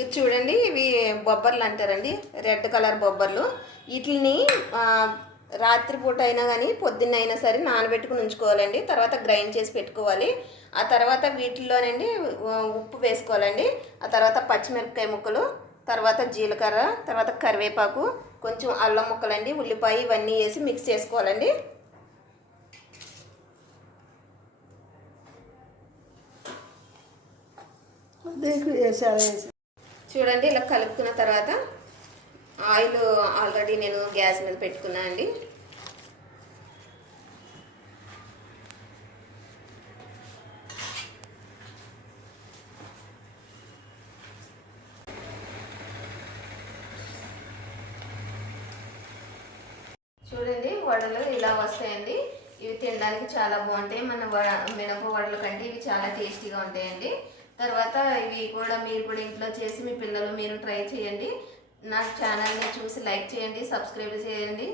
ఇది చూడండి, ఇవి బొబ్బర్లు అంటారండి, రెడ్ కలర్ బొబ్బర్లు. వీటిని రాత్రిపూట అయినా కానీ పొద్దున్న అయినా సరే నానబెట్టుకుని ఉంచుకోవాలండి. తర్వాత గ్రైండ్ చేసి పెట్టుకోవాలి. ఆ తర్వాత వీటిల్లోనండి ఉప్పు వేసుకోవాలండి. ఆ తర్వాత పచ్చిమిరపకాయ ముక్కలు, తర్వాత జీలకర్ర, తర్వాత కరివేపాకు, కొంచెం అల్లం ముక్కలండి, ఉల్లిపాయ ఇవన్నీ వేసి మిక్స్ చేసుకోవాలండి. చూడండి, ఇలా కలుపుకున్న తర్వాత ఆయిల్ ఆల్రెడీ నేను గ్యాస్ మీద పెట్టుకున్నా అండి. చూడండి, వడలు ఇలా వస్తాయండి. ఇవి తినడానికి చాలా బాగుంటాయి. మన మినప వడల కంటే ఇవి చాలా టేస్టీగా ఉంటాయండి. తర్వాత ఇవి కూడా మీరు కూడా ఇంట్లో చేసి మీ పిల్లలు మీరు ట్రై చేయండి. నా ఛానల్ని చూసి లైక్ చేయండి, సబ్స్క్రైబ్ చేయండి.